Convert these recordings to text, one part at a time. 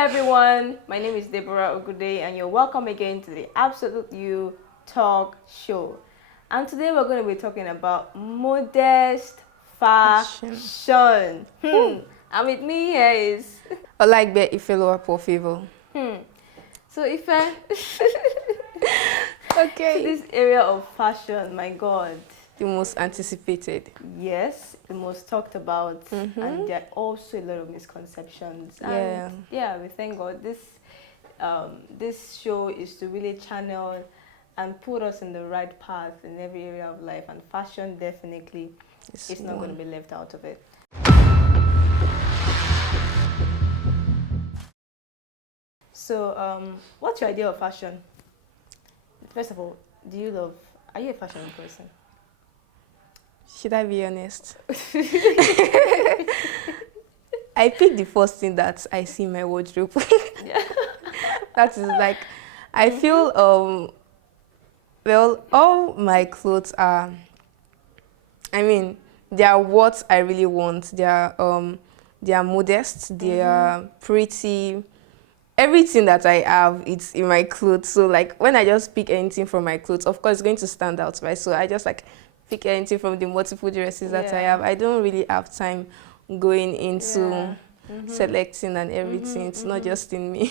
everyone, my name is Deborah Ogude and you're welcome again to the Absolute You Talk Show. And today we're going to be talking about modest fashion. And with me here is... Olagbe Ifelowa Porfivo. So Ife, Okay. to this area of fashion, my God. The most anticipated. Yes, the most talked about, and there are also a lot of misconceptions. Yeah. And yeah, we thank God. This show is to really channel and put us in the right path in every area of life, and fashion definitely is not going to be left out of it. So, what's your idea of fashion? First of all, are you a fashion person? Should I be honest? I pick the first thing that I see in my wardrobe. Yeah. That is like, I feel, well, all my clothes are, they are what I really want. They are modest, they are pretty. Everything that I have, it's in my clothes. So like when I just pick anything from my clothes, of course it's going to stand out, right? So I just like pick anything from the multiple dresses that I have. I don't really have time going into selecting and everything. It's not just in me.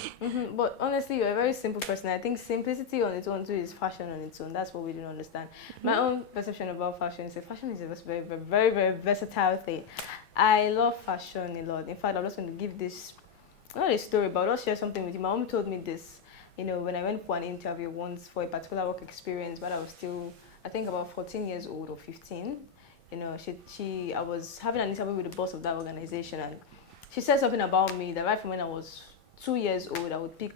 But honestly, you're a very simple person. I think simplicity on its own too is fashion on its own. That's what we didn't understand. My own perception about fashion is that fashion is a very, very, very, very versatile thing. I love fashion a lot. In fact, I'm just going to give this, not a story, but I'll share something with you. My mom told me this, when I went for an interview once for a particular work experience, but I was still, I think about 14 years old or 15. I was having an interview with the boss of that organization, and she said something about me that right from when I was 2 years old, I would pick,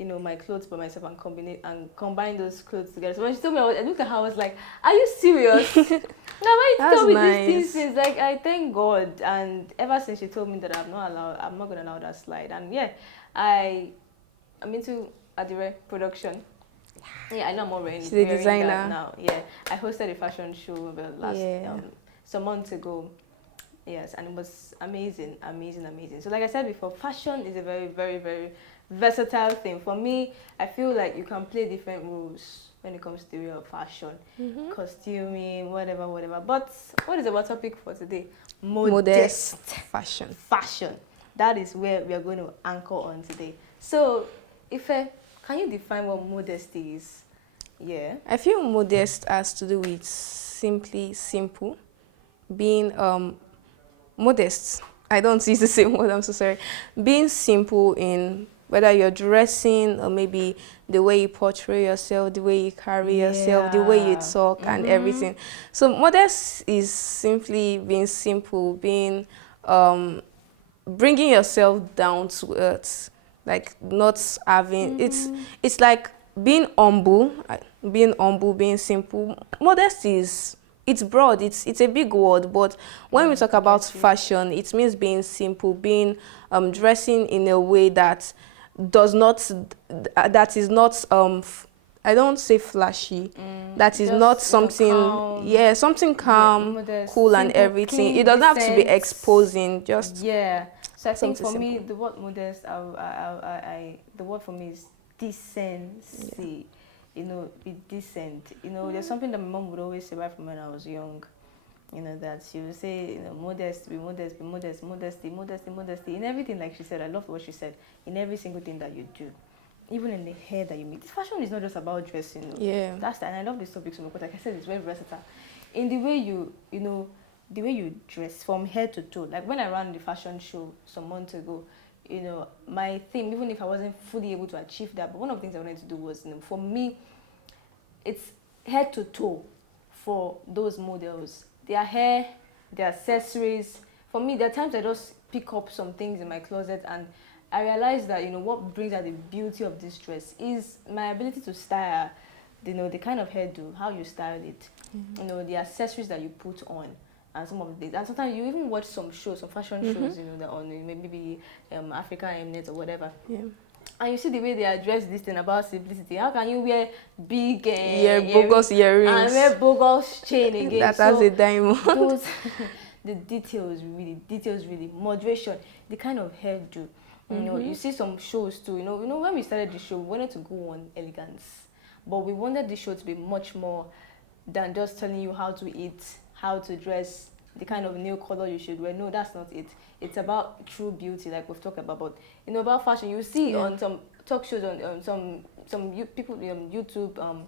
my clothes by myself and combine those clothes together. So when she told me, I looked at her, I was like, "Are you serious?" Now when you tell me these things, like I thank God. And ever since she told me that I'm not gonna allow that slide. And yeah, I'm into Adire production. Yeah, I know I'm already She's a designer that now. Yeah, I hosted a fashion show some months ago. Yes, and it was amazing, amazing, amazing. So like I said before, fashion is a very, very, very versatile thing. For me, I feel like you can play different roles when it comes to your fashion, costuming, whatever, whatever. But what is our topic for today? Modest fashion. Fashion. That is where we are going to anchor on today. So, Ife, can you define what modesty is? Yeah. I feel modest has to do with simply simple, being modest. I don't use the same word, I'm so sorry. Being simple in whether you're dressing or maybe the way you portray yourself, the way you carry yourself, the way you talk and everything. So modest is simply being simple, being bringing yourself down to earth, like not having it's like being humble, being simple. Modest is, it's broad, it's a big word, but when we talk about fashion, it means being simple, being dressing in a way that does not that is not I don't say flashy, that is not something calm, something calm, modest, cool, simple, and everything. Clean, it doesn't have to be exposing, just so I think for me the word modest, the word for me is decency. Be decent. There's something that my mom would always say right from when I was young. That she would say, modest, be modest, be modest, modesty, modesty, modesty. In everything, like she said, I love what she said. In every single thing that you do, even in the hair that you make. Fashion is not just about dressing. Yeah. And I love this topic so much, but like I said, it's very versatile. In the way the way you dress from head to toe. Like when I ran the fashion show some months ago, my theme, even if I wasn't fully able to achieve that, but one of the things I wanted to do was, for me, it's head to toe for those models. Their hair, their accessories. For me, there are times I just pick up some things in my closet and I realize that, what brings out the beauty of this dress is my ability to style, the kind of hairdo, how you style it, the accessories that you put on. And some of the things, and sometimes you even watch some shows, some fashion shows, that on maybe Africa Mnet or whatever. Yeah. And you see the way they address this thing about simplicity. How can you wear big bogus earrings and wear bogus chain again? That has a diamond. The details really, moderation, the kind of hairdo. You know, you see some shows too. You know, when we started the show, we wanted to go on elegance, but we wanted the show to be much more than just telling you how to eat, how to dress, the kind of nail color you should wear. No, that's not it. It's about true beauty, like we've talked about. But about fashion, you see on some talk shows, on people YouTube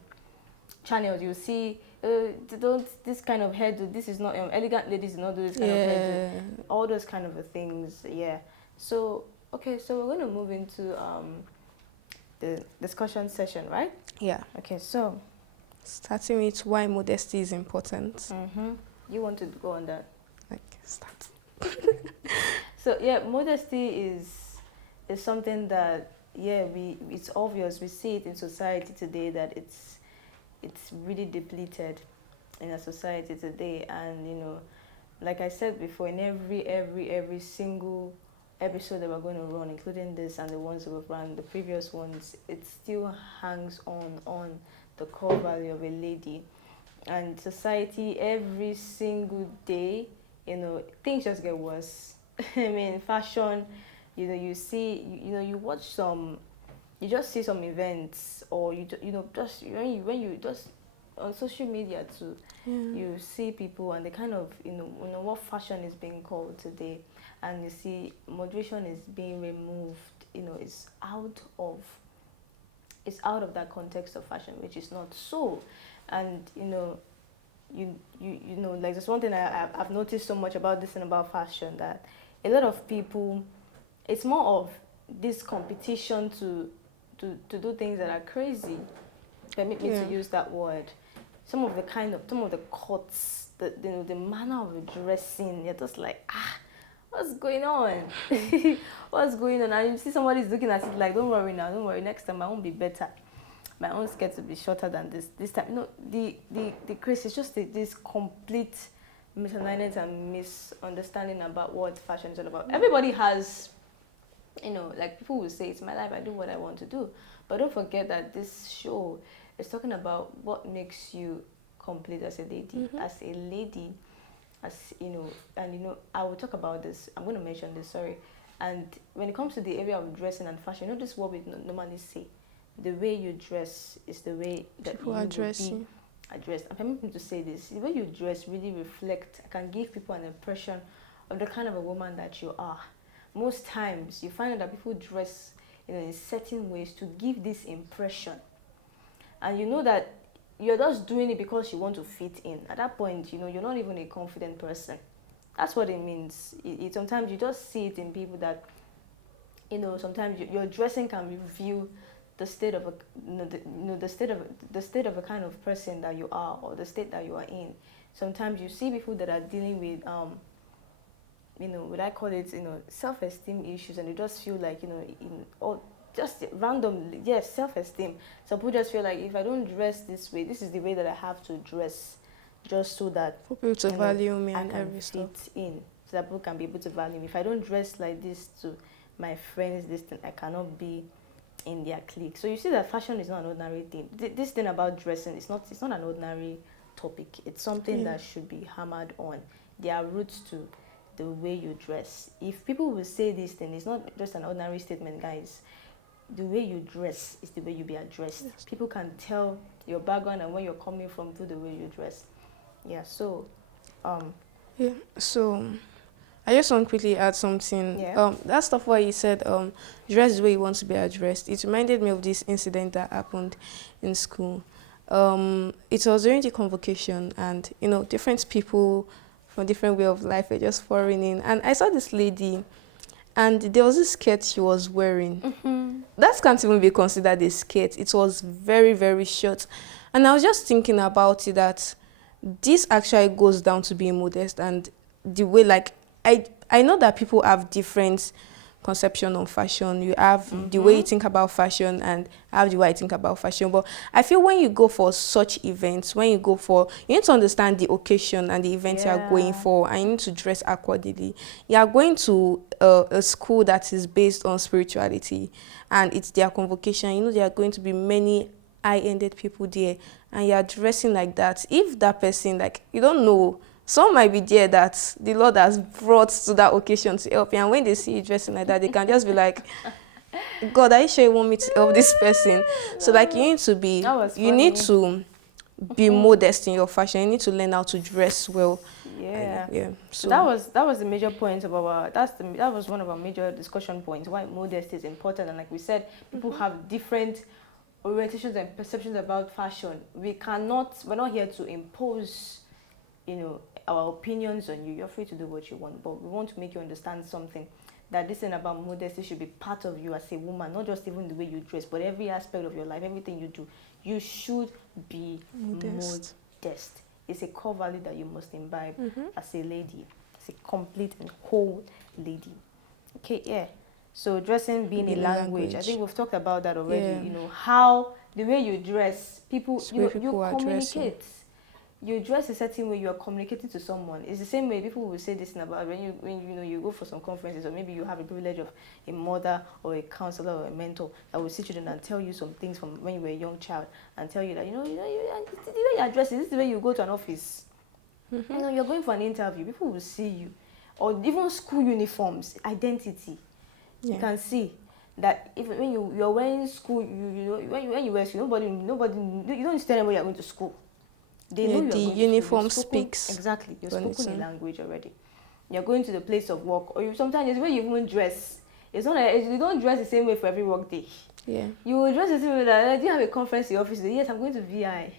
channels, you see they don't this kind of hairdo. This is not elegant ladies do not do this kind of hairdo. All those kind of things. Yeah. So okay, so we're going to move into the discussion session, right? Yeah. Okay, so Starting with why modesty is important. You want to go on that? Like, start. So yeah, modesty is something that it's obvious. We see it in society today that it's really depleted in a society today, and like I said before, in every single episode that we're going to run, including this and the ones that we've run, the previous ones, it still hangs on the core value of a lady. And society, every single day, things just get worse. I mean, fashion, you see, you watch you just see some events, or just when you just on social media too, you see people and they kind of what fashion is being called today, and you see moderation is being removed. It's out of that context of fashion, which is not so. And like, there's one thing I've noticed so much about this and about fashion, that a lot of people, it's more of this competition to do things that are crazy. Permit me to use that word. Some of the cuts, the manner of dressing, you're just like, what's going on? What's going on? And you see somebody's looking at it like, don't worry now, don't worry, next time I won't be better. My own skirt will be shorter than this time. The craze is just this complete misalignment and misunderstanding about what fashion is all about. Everybody has, like, people will say, it's my life, I do what I want to do. But don't forget that this show is talking about what makes you complete as a lady. And I will talk about this. I'm going to mention this, sorry. And when it comes to the area of dressing and fashion, this is what we normally say. The way you dress is the way that people you will be addressed. I'm permitting to say this. The way you dress really can give people an impression of the kind of a woman that you are. Most times, you find out that people dress in certain ways to give this impression. And you know that you're just doing it because you want to fit in. At that point, you're not even a confident person. That's what it means. Sometimes you just see it in people that, sometimes your dressing can reveal the state of the state of a kind of person that you are, or the state that you are in. Sometimes you see people that are dealing with what I call it, self-esteem issues, and you just feel like, just randomly, yes, self-esteem. Some people just feel like, if I don't dress this way, this is the way that I have to dress, just so that for people to value me and every stuff in, so that people can be able to value me. If I don't dress like this to my friends, I cannot be in their clique. So you see that fashion is not an ordinary thing. This thing about dressing, it's not an ordinary topic. It's something that should be hammered on. There are roots to the way you dress. If people will say this thing, it's not just an ordinary statement, guys. The way you dress is the way you be addressed. Yes. People can tell your background and where you're coming from through the way you dress. Yeah, so so I just want to quickly add something. Yeah. That stuff where you said dress the way you want to be addressed, it reminded me of this incident that happened in school. It was during the convocation, and different people from different way of life were just pouring in, and I saw this lady, and there was this skirt she was wearing. That can't even be considered a skirt. It was very, very short, and I was just thinking about it, that this actually goes down to being modest, and the way, like, I know that people have different conception on fashion. You have the way you think about fashion, and I have the way I think about fashion. But I feel when you go for such events, you need to understand the occasion and the event you are going for, and you need to dress accordingly. You are going to a school that is based on spirituality, and it's their convocation. There are going to be many high-ended people there, and you are dressing like that. If that person, like, you don't know some might be there that the Lord has brought to that occasion to help you. And when they see you dressing like that, they can just be like, God, are you sure you want me to help this person? So like you need to be, That was you need funny. to be modest in your fashion. You need to learn how to dress well. Yeah. Yeah. So So that was the major point of our that was one of our major discussion points why modesty is important. And like we said, people have different orientations and perceptions about fashion. We're not here to impose, our opinions on you. You're free to do what you want, but we want to make you understand something, that this thing about modesty should be part of you as a woman, not just even the way you dress, but every aspect of your life, everything you do. You should be modest. modest. It's a core value that you must imbibe as a lady, as a complete and whole lady. Okay, yeah. So dressing being a language. I think we've talked about that already. Yeah. How the way you dress, people, It's the way people you are dressing. communicate. You dress a certain way, you are communicating to someone. It's the same way people will say this thing about when you go for some conferences, or maybe you have the privilege of a mother or a counselor or a mentor that will sit you down and tell you some things from when you were a young child, and tell you that the way you are dressing, this is the way you go to an office. You're going for an interview, people will see you, or even school uniforms, identity. Yeah. You can see that if when you're wearing school, when you wear school, nobody, you don't tell anybody you're going to school. They know you're the going uniform to school. speaks. Exactly, you're on spoken its a own. language already. You're going to the place of work, or sometimes it's the way you even dress. It's not like you don't dress the same way for every work day. Yeah. You will dress the same way that, do you have a conference in your office? Yes, I'm going to VI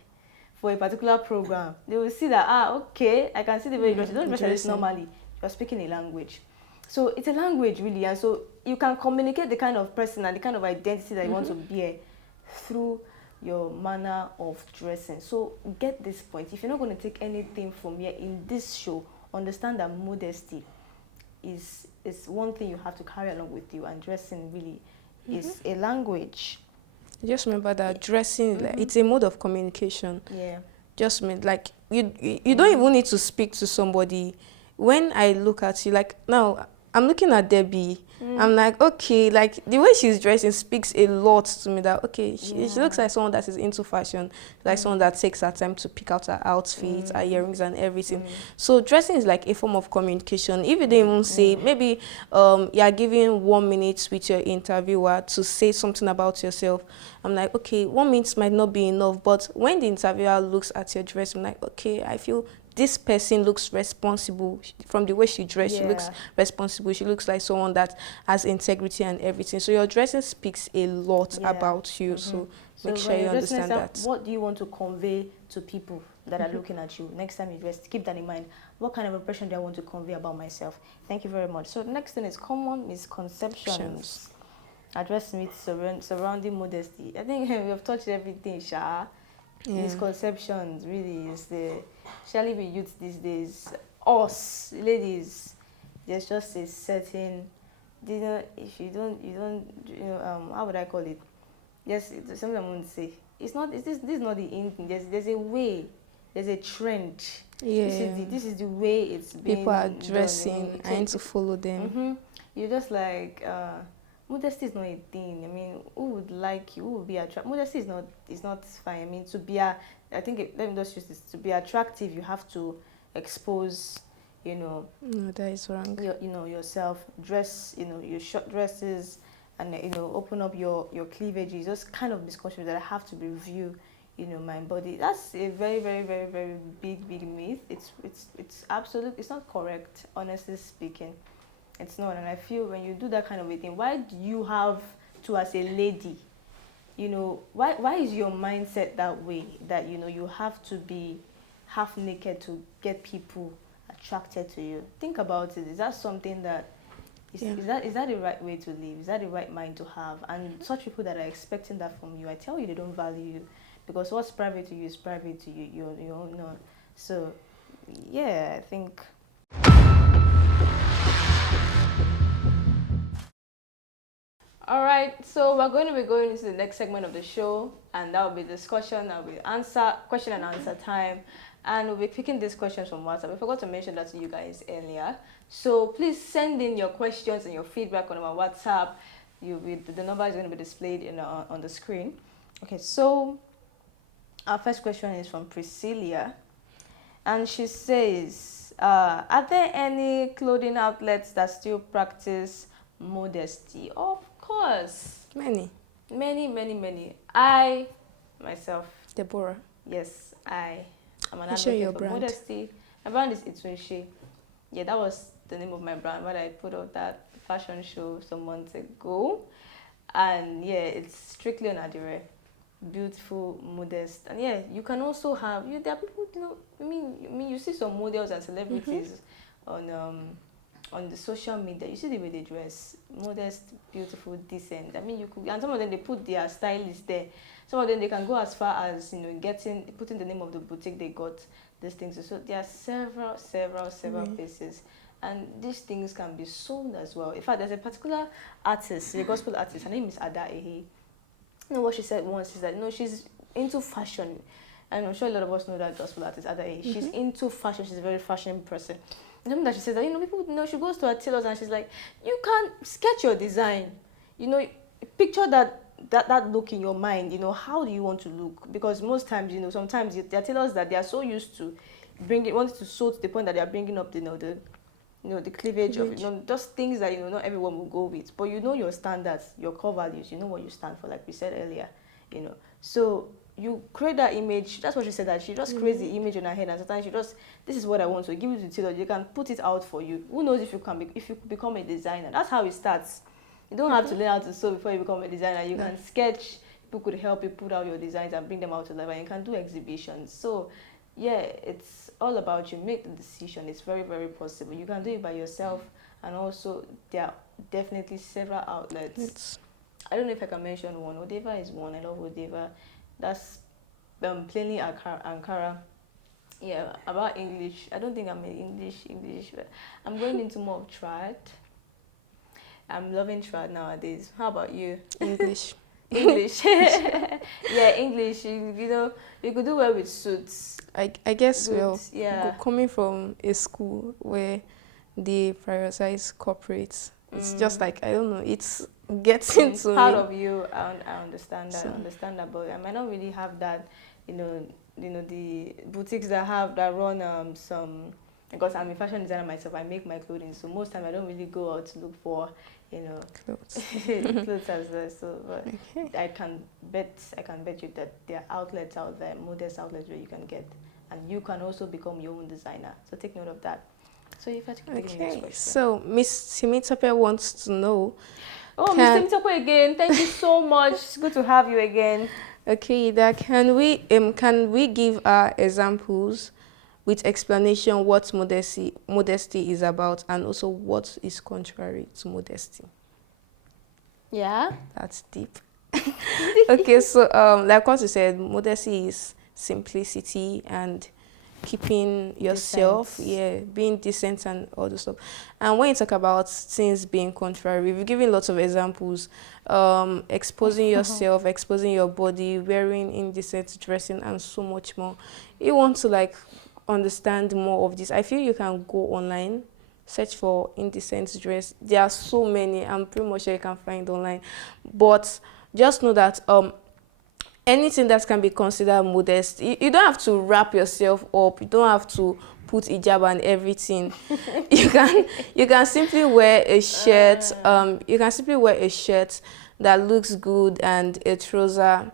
for a particular program. They will see that, okay, I can see the way you dress. You don't dress like this normally. You're speaking a language. So it's a language really, and so you can communicate the kind of person and the kind of identity that you want to bear through your manner of dressing. So get this point. If you're not going to take anything from here in this show, understand that modesty is one thing you have to carry along with you, and dressing really is a language. Just remember that dressing, like, it's a mode of communication. Yeah. Just mean like you don't even need to speak to somebody. When I look at you, like now I'm looking at Debbie, I'm like, okay, like the way she's dressing speaks a lot to me, that okay, she looks like someone that is into fashion, like someone that takes her time to pick out her outfit, her earrings and everything. So dressing is like a form of communication. If you didn't even say, maybe you're giving 1 minute with your interviewer to say something about yourself, I'm like, okay, 1 minute might not be enough, but when the interviewer looks at your dress, I'm like, okay, I feel this person looks responsible. From the way she dressed, she looks responsible. She looks like someone that has integrity and everything. So your dressing speaks a lot about you. So make sure you understand that. What do you want to convey to people that are looking at you next time you dress? Keep that in mind. What kind of impression do I want to convey about myself? Thank you very much. So the next thing is common misconceptions. Address myths surrounding modesty. I think we have touched everything, Sha. Misconceptions really is especially with youth these days. Us ladies, there's just a certain, if you don't, how would I call it? Yes, it's something I won't say. It's not. This is not the in thing. There's a way. There's a trend. Yeah. This is the way it's being. People are dressing. Done. I need to follow them. You're just like. Modesty is not a thing. I mean, who would like you? Who would be attracted? Modesty is not fine. I mean, I think let me just use this. To be attractive, you have to expose, No, that is wrong. Yourself. Dress, your short dresses, and open up your cleavages. Those kind of misconceptions that I have to review. My body. That's a very, very, very, very big myth. It's absolute. It's not correct, honestly speaking. It's not, and I feel when you do that kind of a thing, why do you have to, as a lady, why is your mindset that way, that you have to be half naked to get people attracted to you? Think about it. Is that something that is that the right way to live? Is that the right mind to have? And such people that are expecting that from you, I tell you, they don't value you, because what's private to you is private to you. You know. So yeah, I think. All right, so we're going to be going into the next segment of the show, and that will be discussion. That will be question and answer time, and we'll be picking these questions from WhatsApp. I forgot to mention that to you guys earlier. So please send in your questions and your feedback on our WhatsApp. The number is going to be displayed on the screen. Okay, so our first question is from Priscilla, and she says, Are there any clothing outlets that still practice modesty? Of course. Many. Many, many, many. I, myself, Deborah. yes, I am an And share advocate your for brand. modesty. My brand is Itsunshi. Yeah, that was the name of my brand when I put out that fashion show some months ago. And yeah, it's strictly on Adire. Beautiful, modest. And yeah, you can also have there are people, I mean you see some models and Mm-hmm. celebrities on the social media. You see the way they dress, modest, beautiful, decent. I mean, you could, and some of them they put their stylist there. Some of them they can go as far as putting the name of the boutique they got these things. So there are several Right. places, and these things can be sold as well. In fact, there's a particular artist, a gospel artist. Her name is Ada Ehi. You know what she said once is that she's into fashion, and I'm sure a lot of us know that gospel artist Ada Ehi. She's Mm-hmm. into fashion. She's a very fashion person. Something that she says that people she goes to her tailors and she's like, you can sketch your design, picture that look in your mind. How do you want to look? Because most times, sometimes there are tailors that they are so used to wanting to sew to the point that they are bringing up the cleavage of Cleavage. just things that not everyone will go with, but your standards, your core values, what you stand for, like we said earlier. So you create that image. That's what she said, that she just creates the image in her head, and sometimes she just, this is what I want to give it to tailor. You can put it out for you. Who knows if you become a designer? That's how it starts. You don't have to learn how to sew before you become a designer. You can sketch. People could help you put out your designs and bring them out to life, and you can do exhibitions. So yeah, it's all about you. Make the decision. It's very, very possible. You can do it by yourself, and also there are definitely several outlets. I don't know if I can mention one. Odeva is one. I love Odeva. That's plainly Ankara. Yeah, about English. I don't think I'm in English, but I'm going into more of trad. I'm loving trad nowadays. How about you? English. English. Yeah, English. You could do well with suits. I guess, Good. well, Yeah. coming from a school where they prioritize corporates, it's just like, I don't know, it's getting to Part me. of you, I understand that. So, I understand that, but I might not really have that. The boutiques that run some. Because I'm a fashion designer myself, I make my clothing. So most time I don't really go out to look for, clothes. clothes as well. So, but Okay. I can bet you that there are outlets out there, modest outlets where you can get, and you can also become your own designer. So take note of that. So if I take the next Okay. question. So, Miss Timitope wants to know, Oh, Mr. can Mitoko again. Thank you so much. It's good to have you again. okay, that can we give our examples with explanation what modesty is about, and also what is contrary to modesty? Yeah. That's deep. Okay, so like what you said, modesty is simplicity and keeping yourself, Decent. yeah, being decent and all the stuff. And when you talk about things being contrary, we've given lots of examples. Exposing yourself, exposing your body, wearing indecent dressing, and so much more. You want to like understand more of this, I feel you can go online, search for indecent dress. There are so many. I'm pretty much sure you can find online, but just know that anything that can be considered modest, you don't have to wrap yourself up. You don't have to put hijab and everything. You can simply wear a shirt. You can simply wear a shirt that looks good and a trouser.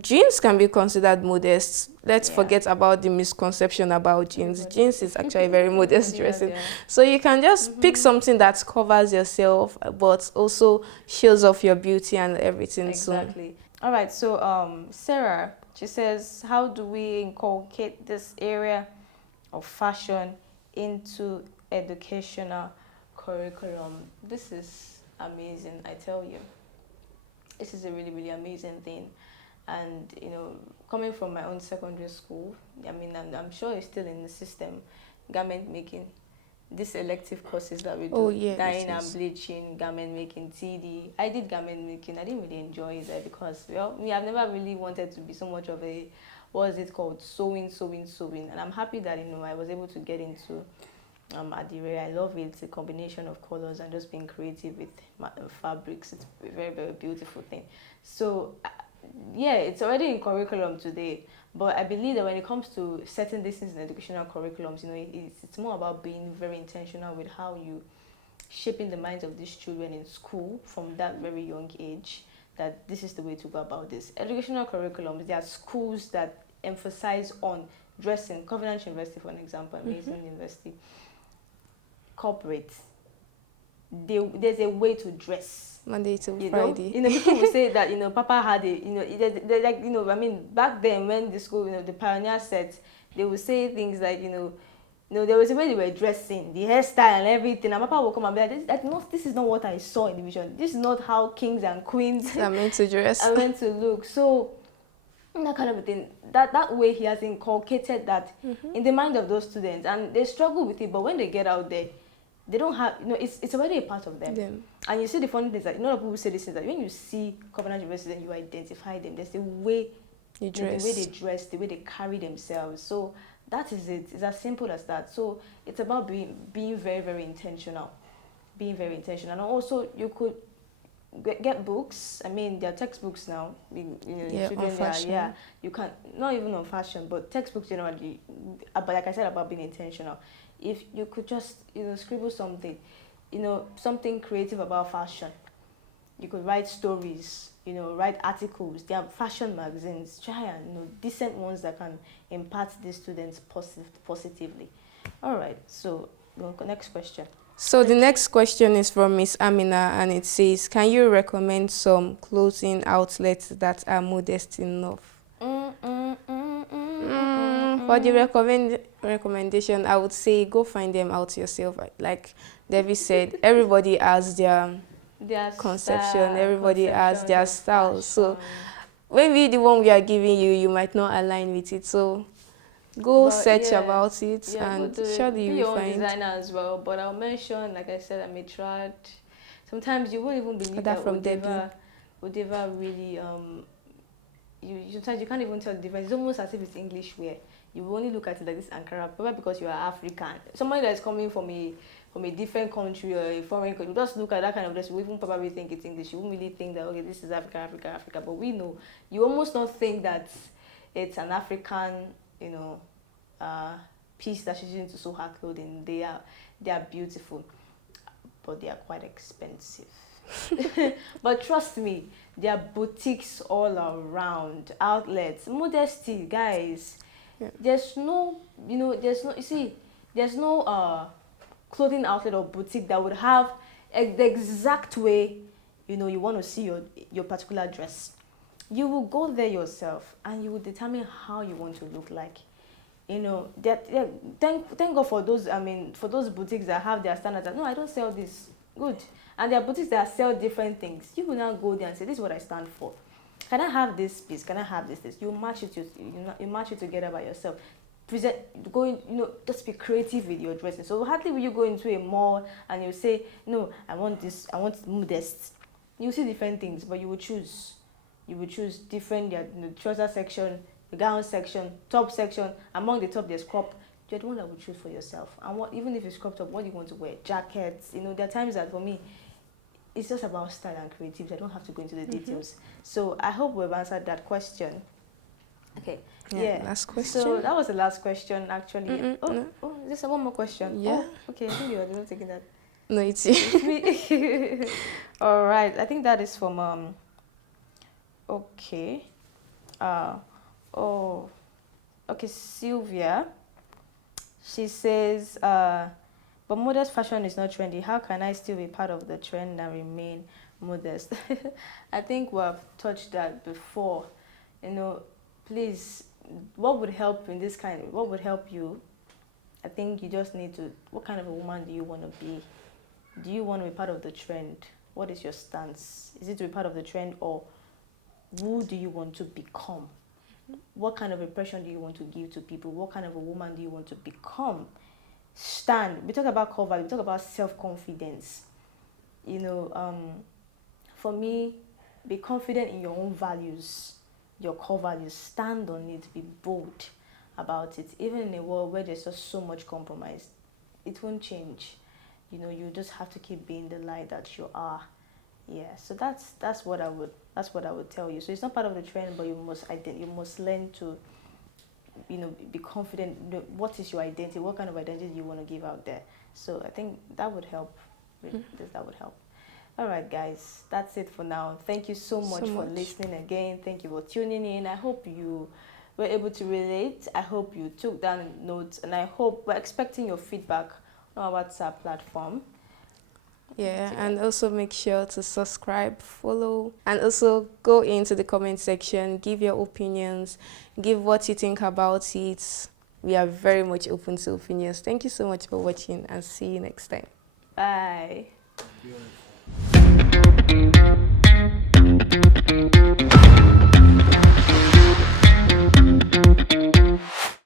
Jeans can be considered modest. Let's Yeah. forget about the misconception about jeans. Everybody. Jeans is actually very modest Yeah, dressing. yeah. So you can just pick something that covers yourself, but also shows off your beauty and everything. So Exactly. All right. So, Sarah, she says, how do we inculcate this area of fashion into educational curriculum? This is amazing. I tell you, this is a really, really amazing thing. And coming from my own secondary school, I mean, I'm sure it's still in the system, garment making, these elective courses that we oh do, yeah, dyeing it and is. bleaching, garment making, TD. I did garment making. I didn't really enjoy it there because, well, me, I've never really wanted to be so much of a, what is it called, sewing. And I'm happy that I was able to get into Adire. I love it. It's a combination of colors and just being creative with fabrics. It's a very, very beautiful thing. So yeah, it's already in curriculum today. But I believe that when it comes to certain these things in educational curriculums, it's more about being very intentional with how you shaping the minds of these children in school from that very young age, that this is the way to go about this. Educational curriculums, there are schools that emphasize on dressing. Covenant University, for an example, amazing university. Corporate, there's a way to dress. Monday to You Friday. know, people will say that Papa had a they're like I mean back then when the school the pioneer set, they would say things like there was a way they were dressing, the hairstyle and everything. And Papa will come and be like, this is not what I saw in the vision. This is not how kings and queens are meant to dress. are meant to look. So that kind of a thing. That way he has inculcated that in the mind of those students, and they struggle with it. But when they get out there, they don't have it's already a part of them. And you see the funny things that a lot of people say this is that when you see Covenant University and you identify them, there's the way you dress, the way they dress, the way they carry themselves. So that is it. It's as simple as that. So it's about being very, very intentional. Being very intentional. And also you could get books. I mean, there are textbooks now. On fashion. You can not even on fashion, but textbooks generally. But like I said about being intentional, if you could just scribble something, something creative about fashion. You could write stories, write articles. There are fashion magazines. Try and decent ones that can impact the students positively. All right. So next question. So the next question is from Miss Amina, and it says, "Can you recommend some clothing outlets that are modest enough?" For the recommendation, I would say go find them out yourself. Like Debbie said, everybody has their conception. Everybody has their style. So maybe the one we are giving you, you might not align with it. So go search about it, and surely you will find. Designer as well. But I'll mention, like I said, I'm a trad. Sometimes you won't even believe that from Debbie would ever really sometimes you can't even tell the difference. It's almost as if it's English wear. You will only look at it like this Ankara, probably because you are African. Somebody that is coming from a different country or a foreign country, just look at that kind of dress, you even probably think it's English. You won't really think that, okay, this is Africa. But we know. You almost don't think that it's an African, piece that she's using to sew her clothing. They are beautiful, but they are quite expensive. But trust me, there are boutiques all around, outlets, modesty, guys. Yeah. There's no clothing outlet or boutique that would have the exact way you want to see your particular dress. You will go there yourself and you will determine how you want to look like. Thank God for those. I mean, for those boutiques that have their standards. No, I don't sell this. Good. And there are boutiques that sell different things. You will now go there and say, "This is what I stand for. Can I have this piece? Can I have this? You match it. You match it together by yourself. Present. Just be creative with your dressing. So hardly will you go into a mall and you say, "No, I want this. I want modest." You see different things, but you will choose. You will choose different. The trouser section, the gown section, top section. Among the top, there's crop. You're the one that will choose for yourself. And even if it's cropped up, what do you want to wear? Jackets. There are times that for me, it's just about style and creativity. I don't have to go into the details. So I hope we've answered that question. Okay. Yeah. Last question. So that was the last question, actually. No. Is this one more question? Yeah. Oh, okay. I think you were taking that. No, it's you. It's me. All right. I think that is from okay. Okay, Sylvia. She says, but modest fashion is not trendy. How can I still be part of the trend and remain modest? I think we've touched that before. Please, what would help what would help you? I think you just need to, what kind of a woman do you want to be? Do you want to be part of the trend? What is your stance? Is it to be part of the trend, or who do you want to become? What kind of impression do you want to give to people? What kind of a woman do you want to become? Stand. We talk about core value. We talk about self-confidence. For me, be confident in your own values, your core values. Stand on it. Be bold about it. Even in a world where there's just so much compromise, it won't change. You just have to keep being the light that you are. Yeah, so that's what I would tell you. So it's not part of the trend, but you must learn to, be confident. What is your identity? What kind of identity you want to give out there? So I think that would help. That would help. All right, guys, that's it for now. Thank you so much for listening again. Thank you for tuning in. I hope you were able to relate. I hope you took down notes, and I hope we're expecting your feedback on our WhatsApp platform. Yeah, and also make sure to subscribe, follow, and also go into the comment section, give your opinions, give what you think about it. We are very much open to opinions. Thank you so much for watching, and see you next time. Bye.